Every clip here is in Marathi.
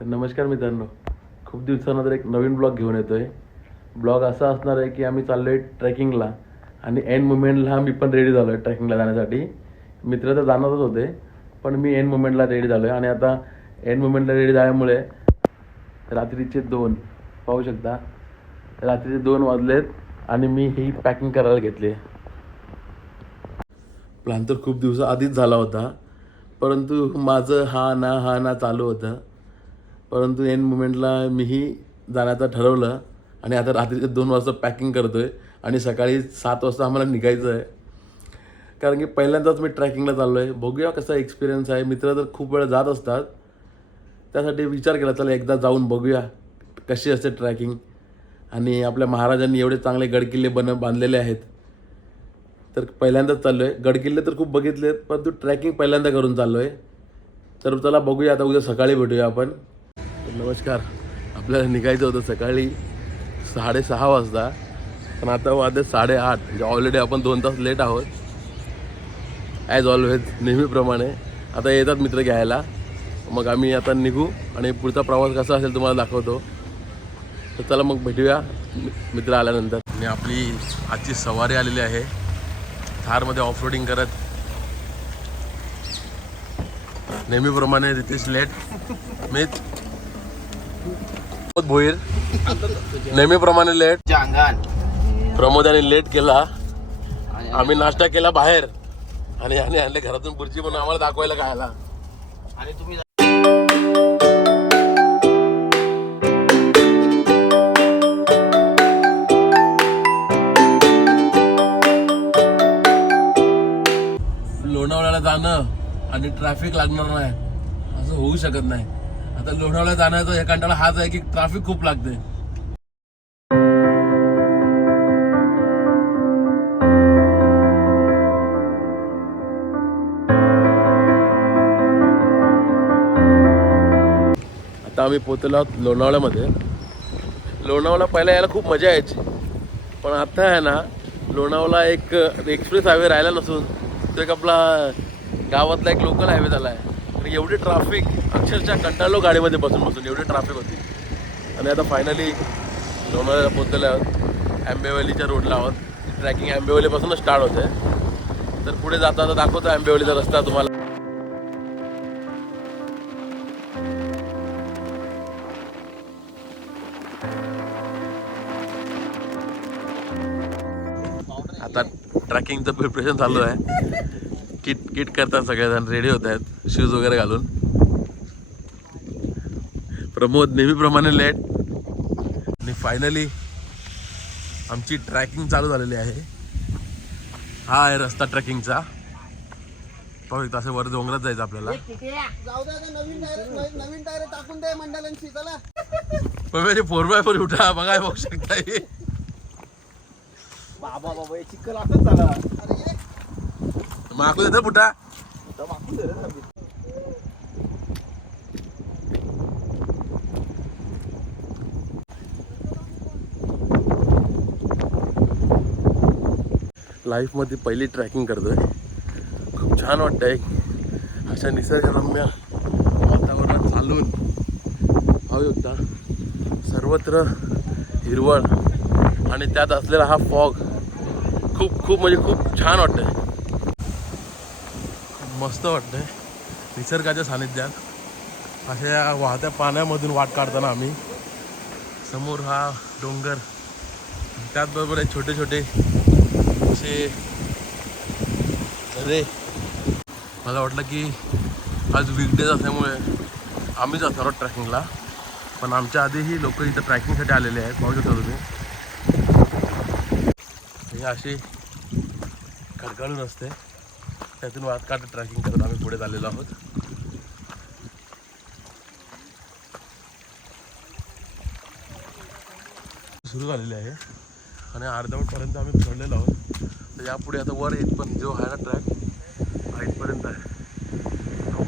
तर नमस्कार मित्रांनो, खूप दिवसानंतर एक नवीन ब्लॉग घेऊन येतो आहे. ब्लॉग असा असणार आहे की आम्ही चाललो आहे ट्रेकिंगला आणि एंड मुमेंटला मी पण रेडी झालो आहे ट्रेकिंगला जाण्यासाठी. मित्र तर जाणारच होते पण मी एंड मुमेंटला रेडी झालो आहे आणि आता एंड मुमेंटला रेडी झाल्यामुळे रात्रीचे 2 पाहू शकता. रात्रीचे 2 वाजलेत आणि मी ही पॅकिंग करायला घेतली. प्लॅन तर खूप दिवसाआधीच झाला होता परंतु माझं हा ना चालू होतं. परंतु एंड मुमेंटला मीही जाण्याचं ठरवलं आणि आता रात्रीचे 2 वाजता पॅकिंग करतो आहे आणि सकाळी 7 वाजता आम्हाला निघायचं आहे. कारण की पहिल्यांदाच मी ट्रॅकिंगला चाललो आहे. बघूया कसा एक्सपिरियन्स आहे. मित्र तर खूप वेळा जात असतात, त्यासाठी विचार केला चला एकदा जाऊन बघूया कशी असते ट्रॅकिंग. आणि आपल्या महाराजांनी एवढे चांगले गडकिल्ले बांधलेले आहेत, तर पहिल्यांदाच चाललो आहे. गडकिल्ले तर खूप बघितलेत परंतु ट्रॅकिंग पहिल्यांदा करून चाललो आहे. तर चला बघूया, आता उद्या सकाळी भेटूया आपण. नमस्कार. आपल्याला निघायचं होतं सकाळी 6:30 वाजता पण आता वाजले 8:30. म्हणजे ऑलरेडी आपण 2 तास लेट आहोत ॲज ऑलवेज, नेहमीप्रमाणे. आता येतात मित्र घ्यायला, मग आम्ही आता निघू आणि पुढचा प्रवास कसा असेल तुम्हाला दाखवतो. तर चला मग भेटूया मित्र आल्यानंतर. आणि आपली आजची सवारी आलेली आहे थारमध्ये ऑफरोडिंग करत. नेहमीप्रमाणे रितेश लेट, मीच भोईर नेहमीप्रमाणे लेट. प्रमोद यांनी लेट केला. आम्ही नाश्ता केला बाहेर आणि याने आणले घरातून बुर्जी पण आम्हाला दाखवायला खायला. आणि तुम्ही लोणावळ्याला जाणं आणि ट्रॅफिक लागणार नाही असं होऊ शकत नाही. आता लोणावळ्याला जाण्याचा हे कंटाळा हाच आहे की ट्रॅफिक खूप लागते. आता आम्ही पोहोचलो आहोत लोणावळ्यामध्ये. लोणावळा पहिला यायला खूप मजा यायची पण आता आहे ना, लोणावळा एक एक्सप्रेस हायवे राहिला नसून तो एक आपला गावातला एक लोकल हायवे झाला आहे. आणि एवढी ट्रॅफिक, अक्षरशः कंटाळलो गाडीमध्ये बसून एवढी ट्रॅफिक होती. आणि आता फायनली लोणावळ्याला पोहोचलेलो आहोत. आंबेवलीच्या रोडला आहोत. ट्रॅकिंग आंबेवलीपासूनच स्टार्ट होते. तर पुढे जाता दाखवतो आंबेवलीचा रस्ता तुम्हाला. आता ट्रॅकिंगचं प्रिपरेशन चालू आहे. किट करतात सगळेजण, रेडी होत आहेत शूज वगैरे घालून. प्रमोद नेहमीप्रमाणे लेट. आणि फायनली आमची ट्रॅकिंग चालू झालेली आहे. हा आहे रस्ता ट्रॅकिंगचा. पाहू एकदा असं वर डोंगरात जायचं आपल्याला. नवीन टायर टाकून दे मंडळांशी. चला पण 4x4 उठा बघा, बघू शकता. बाबा बाबा हे चिखल असंच झाला. अरे माकू देतं फुटा. मागून दे रे. लाईफमध्ये पहिली ट्रॅकिंग करतोय. खूप छान वाटतंय अशा निसर्गरम्य वातावरणात चालून. पाहू शकता सर्वत्र हिरवळ आणि त्यात असलेला हा फॉग खूप म्हणजे खूप छान वाटतंय. मस्त वाटतंय निसर्गाच्या सानिध्यात अशा वाहत्या पाण्यामधून वाट काढताना आम्ही. समोर हा डोंगर, त्याचबरोबर एक छोटे छोटे असे झरे. मला वाटलं की आज वीकडेज असल्यामुळे आम्हीच असणार आहोत ट्रॅकिंगला, पण आमच्या आधीही लोक इथं ट्रॅकिंगसाठी आलेले आहेत. पाहू शकता तुम्ही. हे अशी खडकाळून असते, त्यातून वाट काढत ट्रॅकिंग करत आम्ही पुढे चाललेलो आहोत. सुरू झालेली आहे आणि अर्धवटपर्यंत आम्ही चढलेलो आहोत. तर यापुढे आता वर येत पण जो आहे ना ट्रॅक हा इथपर्यंत आहे.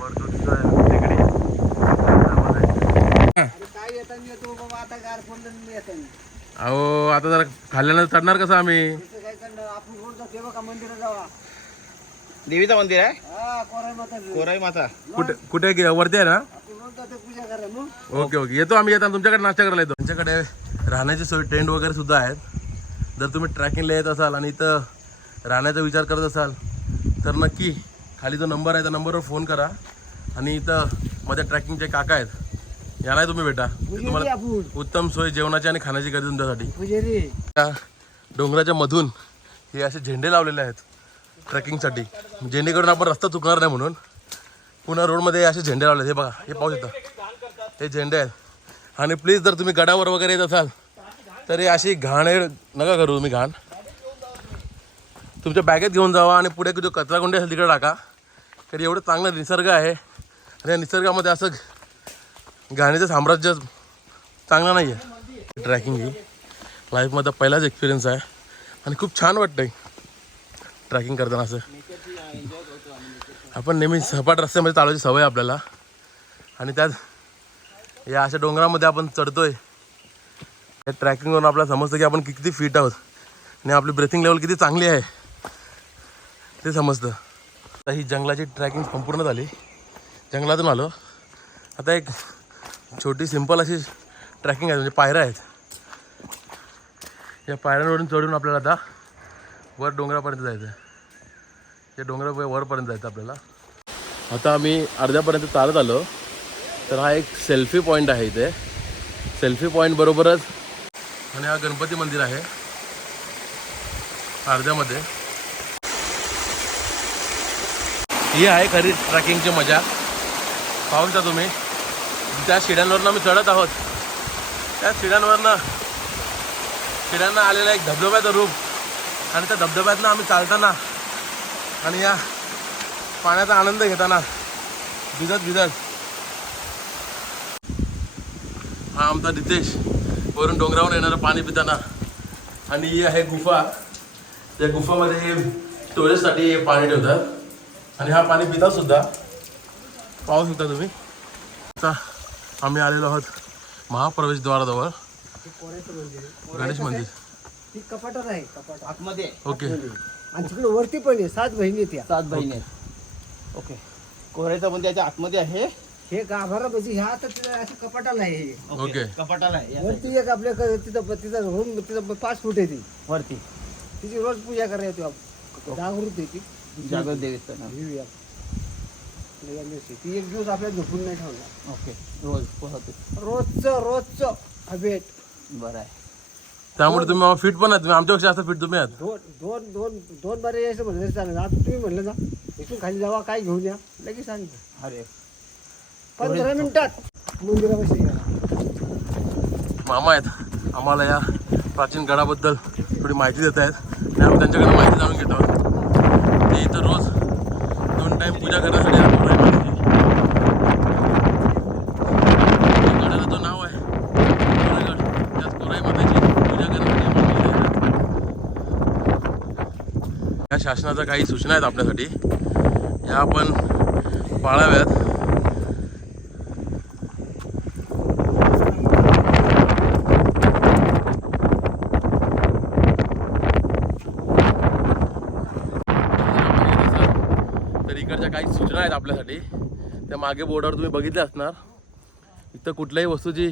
वर तो दिसतो आहे तिकडे. अहो आता जरा खाल्ल्यानंतर चढणार कसं आम्ही. देवीचं मंदिर आहे. कोराई माता कुठे कुठे वरती आहे ना. पूजा करा मग. ओके ओके येतो आम्ही येताना तुमच्याकडे नाश्ता करायला येतो. त्यांच्याकडे राहण्याची सोय टेंट वगैरे सुद्धा आहेत. जर तुम्ही ट्रॅकिंगला येत असाल आणि इथं राहण्याचा विचार करत असाल तर नक्की खाली जो नंबर आहे त्या नंबरवर फोन करा. आणि इथं मध्ये ट्रॅकिंगचे काका आहेत, यालाही तुम्ही भेटा. ते तुम्हाला उत्तम सोय जेवणाची आणि खाण्याची करते तुमच्यासाठी. त्या डोंगराच्या मधून हे असे झेंडे लावलेले आहेत ट्रेकिंगसाठी, जेणेकरून आपण रस्ता चुकणार नाही म्हणून. पुन्हा रोडमध्ये असे झेंडे लावले. हे बघा, हे पाहू शकता, हे झेंडे आहेत. आणि प्लीज जर तुम्ही गडावर वगैरे येत असाल तर हे अशी घाण नका करू तुम्ही. घाण तुमच्या बॅगेत घेऊन जावा आणि पुढे जो कचरा कुंडी असेल तिकडे टाका. कारण एवढं चांगलं निसर्ग आहे आणि या निसर्गामध्ये असं घाणीचं साम्राज्य चांगलं नाही आहे. ट्रॅकिंग ही लाईफमध्ये पहिलाच एक्सपिरियन्स आहे आणि खूप छान वाटतंय ट्रॅकिंग करताना. असं आपण नेहमी सपाट रस्त्यामध्ये चालवायची सवय आपल्याला आणि त्यात या अशा डोंगरामध्ये आपण चढतोय. या ट्रॅकिंगवरून आपल्याला समजतं की आपण किती फिट आहोत आणि आपली ब्रेथिंग लेवल किती चांगली आहे ते समजतं. आता ही जंगलाची ट्रॅकिंग संपूर्ण झाली. जंगलातून आलो. आता एक छोटी सिंपल अशी ट्रॅकिंग आहे, म्हणजे पायऱ्या आहेत. या पायऱ्यांवरून चढून आपल्याला आता वर डोंगरापर्यंत जायचं आहे. या वरपर्यंत जायचं आपल्याला. आता आम्ही अर्ध्यापर्यंत चालत आलो. तर हा एक सेल्फी पॉईंट आहे इथे. सेल्फी पॉईंट बरोबरच आणि हा गणपती मंदिर आहे अर्ध्यामध्ये. ही आहे खरी ट्रॅकिंगची मजा. पाहू शकता तुम्ही त्या शिड्यांवरनं आम्ही चढत आहोत. त्या शिड्यांना आलेला एक धबधब्याचं रूप आणि त्या धबधब्यातनं आम्ही चालताना आणि या पाण्याचा आनंद घेताना भिजत हा आमचा रितेश वरून डोंगरावरून येणारं पाणी पिताना. आणि ही आहे गुफा. त्या गुफामध्ये हे स्टोरेजसाठी हे पाणी ठेवतात आणि हा पाणी पितात सुद्धा. पाहू शकता तुम्ही. आता आम्ही आलेलो आहोत महाप्रवेशद्वाराजवळ. गणेश मंदिर ती कपाटात आहे, कपाट आतमध्ये. ओके. आणि तिकडे वरती पण आहे. 7 बहिणी त्या 7 बहिणी आहेत. ओके. कोहऱ्याचं पण त्याच्या आतमध्ये आहे. हे गाभारा म्हणजे ह्या आता असं कपाटाला आहे. ओके. कपाटाला आहे. वरती एक आपल्या तिथं रूम तिथं 5 फूट आहे ती वरती. तिची रोज पूजा करायची. जागृत आहे ती. जागृत देवी ती एक दिवस आपल्याला झोपून नाही ठेवणार. ओके. रोजचं भेट. बरं आहे. त्यामुळे तुम्ही फिट पण आहात. आमच्यापेक्षा जास्त फिट तुम्ही आहात. दोन बारे यायचं म्हणलं चालेल. आता तुम्ही म्हणलं ना इथून खाली जावा, काय घेऊन या, लगेच सांगितलं. अरे 15 मिनिटात मंदिरापाशी मामा आहेत. आम्हाला या प्राचीन गडाबद्दल थोडी माहिती देत आहेत आणि आम्ही त्यांच्याकडे माहिती जाणून घेतो. ते इथं रोज 2 टाईम पूजा करण्यासाठी येतात. गडाला जो नाव आहे कोराईगड, त्याच कोराई मातेची पूजा करण्यासाठी या शासनाच्या काही सूचना आहेत आपल्यासाठी, ह्या आपण पाळाव्यात. काही सूचना आहेत आपल्यासाठी. त्या मागे बोर्डावर तुम्ही बघितले असणार. इथं कुठल्याही वस्तूची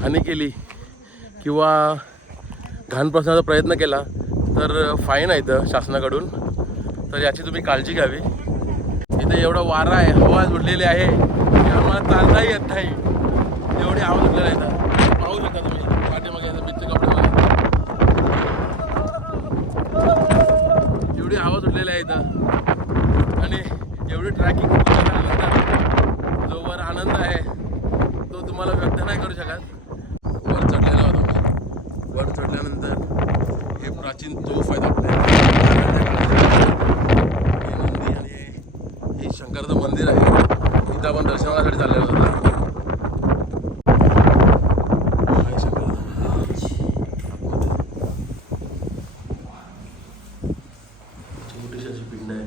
हानी केली किंवा घाण बसण्याचा प्रयत्न केला तर फाईन आहे इथं शासनाकडून. तर याची तुम्ही काळजी घ्यावी. इथे एवढा वारा आहे, हवा उडलेली आहे की आम्हाला चालताही येत नाही. एवढी हवा उडलेली आहे इथं. पाहू शकता तुम्ही पाठीमागे याचं बिच्चे कपडे बघा. एवढी हवा उडलेली आहे इथं. आणि एवढी ट्रॅकिंग केल्यानंतर जो वर आनंद आहे तो तुम्हाला व्यक्त नाही करू शकत. वर चढलेला होता. वर चढल्यानंतर हे प्राचीन तोफ आहेत आपल्या. हे नंदी आणि हे शंकराचं मंदिर आहे. इथं आपण दर्शनासाठी चाललेलो होतो. छोटीशी अशी पिंड आहे.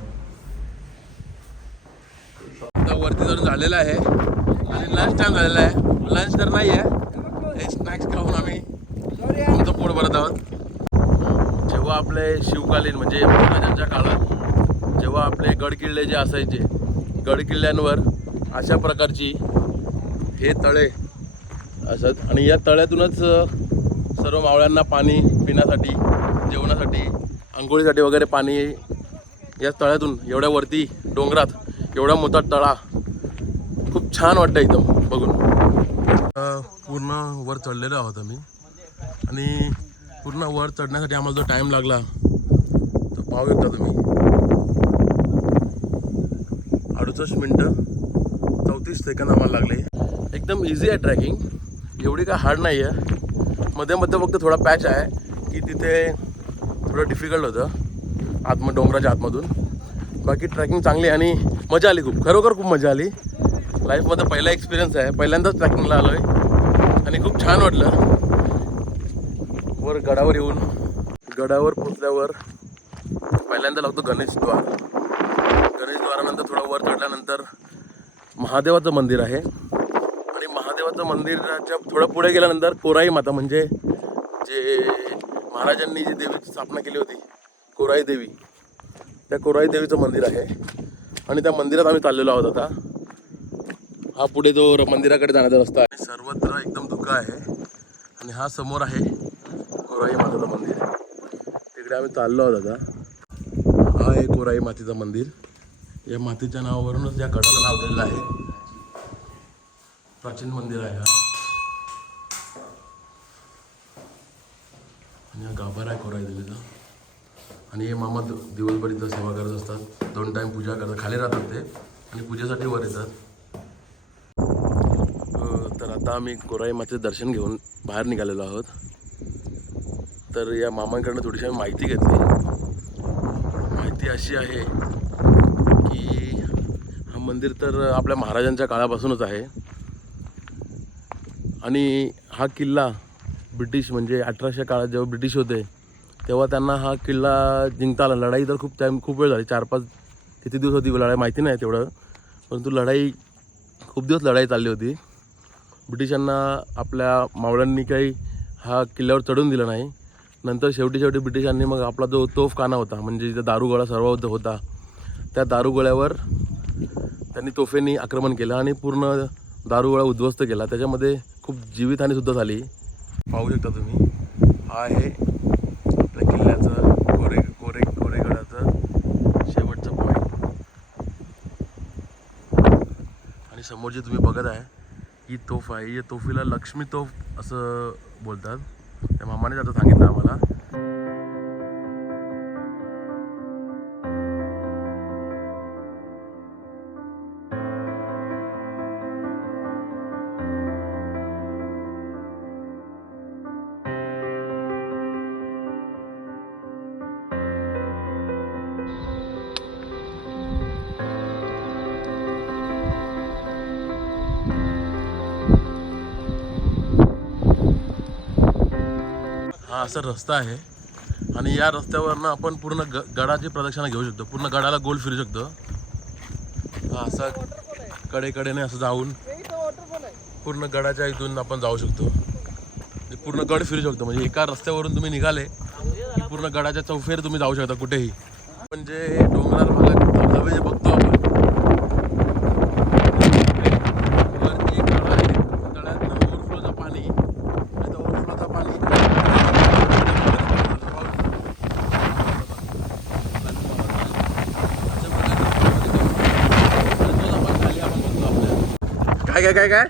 वरती जाऊन झालेला आहे आणि लंच टाइम झालेला आहे. लंच तर नाही आहे, हे स्नॅक्स खाऊन आम्ही आमचं पोट भरत आहोत. जेव्हा आपले शिवकालीन म्हणजे महाराजांच्या काळात जेव्हा आपले गडकिल्ले जे असायचे, गडकिल्ल्यांवर अशा प्रकारची हे तळे असत आणि या तळ्यातूनच सर्व मावळ्यांना पाणी पिण्यासाठी, जेवणासाठी, आंघोळीसाठी वगैरे पाणी या तळ्यातून, एवढ्या वरती डोंगरात एवढा मोठा तळा, खूप छान वाटतं एकदम बघून. पूर्ण वर चढलेलो आहोत आम्ही आणि पूर्ण वर चढण्यासाठी आम्हाला जो टाईम लागला तो पाहू शकता तुम्ही. 68 मिनटं 34 सेकंद आम्हाला लागले. एकदम इझी आहे ट्रॅकिंग, एवढी काय हार्ड नाही आहे. मध्ये मध्ये फक्त थोडा पॅच आहे की तिथे थोडं डिफिकल्ट होतं डोंगराच्या आतमधून. बाकी ट्रॅकिंग चांगली आणि मजा आली खूप, खरोखर खूप मजा आली. लाईफमध्ये पहिला एक्सपिरियन्स आहे, पहिल्यांदाच ट्रॅकिंगला आलो आहे आणि खूप छान वाटलं. वर गडावर येऊन, गडावर पोचल्यावर पहिल्यांदा लागतो गणेशद्वार. गणेशद्वारानंतर थोडं वर चढल्यानंतर महादेवाचं मंदिर आहे आणि महादेवाचं मंदिराच्या थोडं पुढे गेल्यानंतर कोराई माता, म्हणजे जे महाराजांनी जी देवीची स्थापना केली होती कोराई देवी, त्या कोराई देवीचं मंदिर आहे आणि त्या मंदिरात आम्ही चाललेलो आहोत आता. हा पुढे जो मंदिराकडे जाण्याचा रस्ता आहे. सर्वत्र एकदम धुकं आहे आणि हा समोर आहे कोराई मातेचं मंदिर, तिकडे आम्ही चाललो आहोत आता. हा आहे कोराई मातेचं मंदिर. या मातेच्या नावावरूनच या गडाला नाव दिलेलं आहे. प्राचीन मंदिर आहे हा आणि हा गाभारा आहे कोराई देवीचा. आणि हे मामा दिवसभर इथं सेवा करत असतात, 2 टाईम पूजा करतात, खाली राहतात ते आणि पूजेसाठी वर येतात. तर आता आम्ही कोराई मातेचं दर्शन घेऊन बाहेर निघालेलो आहोत. तर या मामांकडनं थोडीशी आम्ही माहिती घेतली. माहिती अशी आहे की हा मंदिर तर आपल्या महाराजांच्या काळापासूनच आहे आणि हा किल्ला ब्रिटिश, म्हणजे 1800 काळात जेव्हा ब्रिटिश होते तेव्हा त्यांना हा किल्ला जिंकता आला. लढाई तर खूप वेळ झाली, 4-5 किती दिवस होती लढाई माहिती नाही तेवढं, परंतु खूप दिवस लढाई चालली होती. ब्रिटिशांना आपल्या मावळ्यांनी काही हा किल्ल्यावर चढून दिलं नाही. नंतर शेवटी ब्रिटिशांनी मग आपला जो तोफखाना होता, म्हणजे जिथं दारुगोळा सर्व होता, त्या दारुगोळ्यावर त्यांनी तोफेनी आक्रमण केलं आणि पूर्ण दारुगोळा उद्ध्वस्त केला. त्याच्यामध्ये खूप जीवितहानीसुद्धा झाली. पाहू शकता तुम्ही, हा आहे आपल्या किल्ल्याचं कोरेगडाचं शेवटचं पॉईंट. आणि समोर जे तुम्ही बघत आहे ही तोफ आहे. या तोफीला लक्ष्मी तोफ असं बोलतात. त्या मामाने आता सांगितलं आम्हाला. हा असा रस्ता आहे आणि या रस्त्यावरनं आपण पूर्ण गडाची प्रदक्षिणा घेऊ शकतो, पूर्ण गडाला गोल फिरू शकतो. हा असा कडेकडेने असं जाऊन पूर्ण गडाच्या इथून आपण जाऊ शकतो, पूर्ण गड फिरू शकतो. म्हणजे एका रस्त्यावरून तुम्ही निघाले की पूर्ण गडाच्या चौफेर तुम्ही जाऊ शकता कुठेही. म्हणजे डोंगराळ भागात धबधबे जे बघतो आपण, वरती एक तळा आहे, तळ्यातनं ओव्हरफ्लोचं पाणी, आता ओव्हरफ्लोचं पाणी काय काय काय काय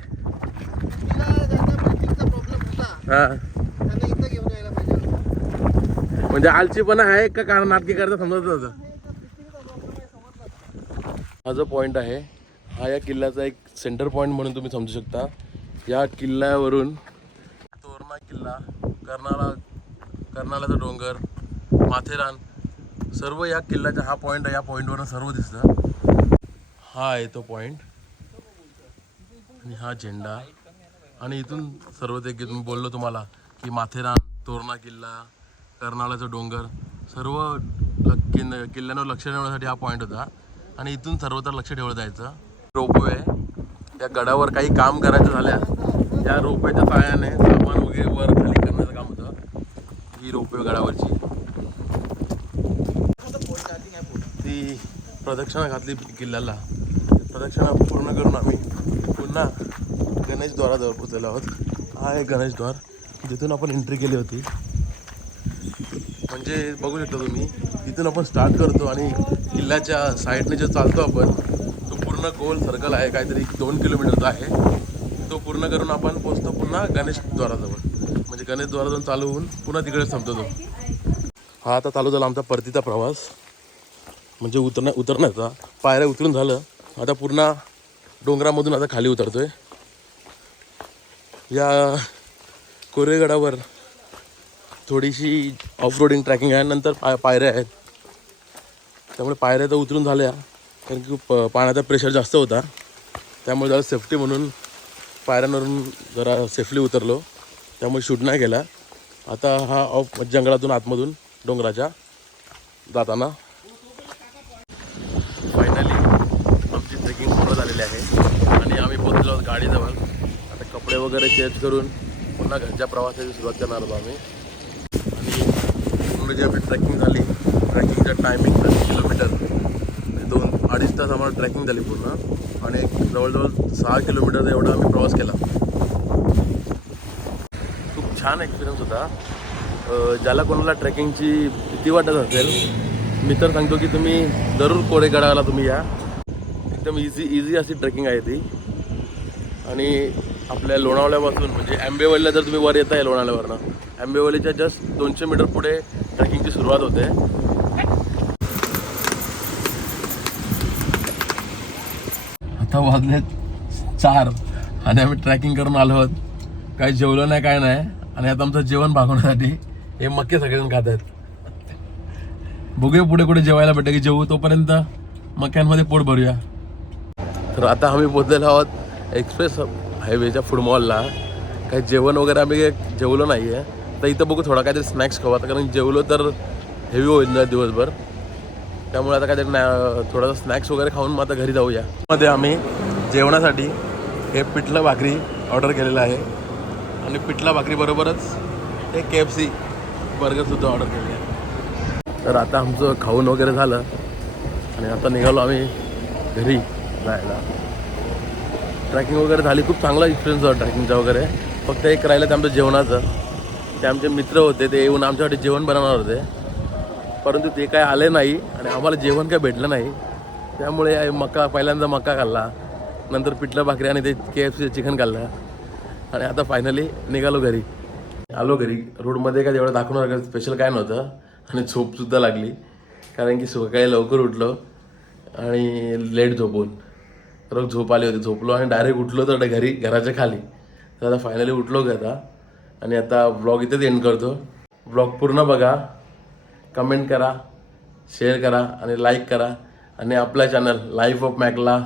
हा, म्हणजे आलचीपणा आहे का कारण नाटकी करता समजत होतं. हा जो पॉईंट आहे हा या किल्ल्याचा एक सेंटर पॉईंट म्हणून तुम्ही समजू शकता. या किल्ल्यावरून तोरणा किल्ला, कर्नाळाचा डोंगर, माथेरान सर्व या किल्ल्याचा हा पॉईंट आहे. या पॉईंटवरून सर्व दिसतं. हा आहे तो पॉईंट आणि हा झेंडा. आणि इथून सर्व ते तुम्ही बोललो तुम्हाला की माथेरान, तोरणा किल्ला, कर्नाळाचा डोंगर सर्व किल्ल्यांवर लक्ष ठेवण्यासाठी हा पॉईंट होता आणि इथून सर्वत्र लक्ष ठेवलं जायचं. रोपवे या गडावर काही काम करायचं झाल्या या रोपवेच्या सहाय्याने सामान वगैरे वर खाली करण्याचं काम होतं. ही रोपवे गडावरची ती प्रदक्षिणा घातली किल्ल्याला. प्रदक्षिणा पूर्ण करून आम्ही पुन्हा गणेश द्वाराजवळ पोहोचलेलो आहोत. हा आहे गणेश द्वार, जिथून आपण एंट्री केली होती. म्हणजे बघू शकता तुम्ही, इथून आपण स्टार्ट करतो आणि किल्ल्याच्या साईडने जे चालतो आपण, तो पूर्ण गोल सर्कल आहे, काहीतरी 2 किलोमीटरचा आहे. तो पूर्ण करून आपण पोहोचतो पुन्हा गणेश द्वाराजवळ. म्हणजे गणेश द्वारातून चालू होऊन पुन्हा तिकडे थांबतो तो. हा आता चालू झाला आमचा परतीचा प्रवास, म्हणजे उतरण्याचा. पायऱ्या उतरून झालं, आता पूर्ण डोंगरामधून आता खाली उतरतोय. या कोरेगडावर थोडीशी ऑफ रोडिंग ट्रॅकिंग आहे, नंतर पायऱ्या आहेत. त्यामुळे पायऱ्या तर उतरून झाल्या, कारण की पाण्याचा प्रेशर जास्त होता. त्यामुळे जरा सेफ्टी म्हणून पायऱ्यांवरून जरा सेफली उतरलो, त्यामुळे शूट नाही केला. आता हा ऑफ जंगलातून आतमधून डोंगराच्या जाताना फायनली आमची ट्रेकिंग पूर्ण झालेली आहे आणि आम्ही पोहोचलो आहोत गाडीजवळ. आता कपडे वगैरे चेंज करून पुन्हा घरच्या प्रवासाची सुरुवात करणार होतो आम्ही. आणि पूर्ण जी आपली ट्रेकिंग झाली, ट्रेकिंगचं टायमिंग 10 किलोमीटर, 2-2.5 तास आम्हाला ट्रेकिंग झाली पूर्ण. आणि जवळजवळ 6 किलोमीटर एवढा आम्ही प्रवास केला. खूप छान एक्सपिरियन्स होता. ज्याला कोणाला ट्रेकिंगची भीती वाटत असेल, मी तर सांगतो की तुम्ही जरूर कोरेगडाला तुम्ही या. एकदम इझी अशी ट्रेकिंग आहे ती. आणि आपल्या लोणावळ्यापासून म्हणजे आंबेवलीला जर तुम्ही वर येताय लोणावळ्यावरनं, आंबेवलीच्या जस्ट 200 मीटर पुढे ट्रेकिंगची सुरुवात होते. आता वाजलेत 4 आणि आम्ही ट्रॅकिंग करून आलो आहोत. काही जेवलो नाही, काय नाही. आणि आता आमचं जेवण भागवण्यासाठी हे मक्के सगळेजण खात आहेत. बघूया पुढे कुठे जेवायला भेटतं की जेवू, तोपर्यंत मक्यांमध्ये पोट भरूया. तर आता आम्ही पोहोचलेलो आहोत एक्सप्रेस हायवेच्या फूड मॉलला. काही जेवण वगैरे आम्ही काही जेवलो नाही आहे, तर इथं बघू थोडा काहीतरी स्नॅक्स खाऊ. आता कारण जेवलो तर हेवी होईल ना दिवसभर, त्यामुळे आता काहीतरी थोडासा स्नॅक्स वगैरे खाऊन मग आता घरी जाऊया. मध्ये आम्ही जेवणासाठी हे पिठलं भाकरी ऑर्डर केलेलं आहे आणि पिठला भाकरीबरोबरच हे KFC बर्गरसुद्धा ऑर्डर केले आहे. तर आता आमचं खाऊन वगैरे झालं आणि आता निघालो आम्ही घरी जायला. ट्रॅकिंग वगैरे झाली, खूप चांगला एक्सपिरियन्स होता ट्रॅकिंगचा वगैरे. फक्त एक राहिलं ते आमचं जेवणाचं. ते आमचे मित्र होते, ते येऊन आमच्यासाठी जेवण बनवणार होते, परंतु ते काय आले नाही आणि आम्हाला जेवण काय भेटलं नाही. त्यामुळे पहिल्यांदा मका खाल्ला, नंतर पिठलं भाकरी आणि ते KFC चिकन खाल्लं आणि आता फायनली निघालो घरी. आलो घरी. रोडमध्ये काय तेवढं दाखवणार स्पेशल काय नव्हतं आणि झोपसुद्धा लागली, कारण की सकाळी लवकर उठलो आणि लेट झोपून रोज झोप आली होती. झोपलो आणि डायरेक्ट उठलो तर घराच्या खाली. तर आता फायनली उठलो की आता, आणि आता व्लॉग इथेच एंड करतो. व्लॉग पूर्ण बघा, कमेंट करा, शेअर करा आणि लाईक करा. आणि आपला चॅनल लाईफ ऑफ मॅकला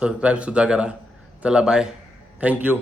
सबस्क्राईबसुद्धा करा. चला बाय, थँक्यू.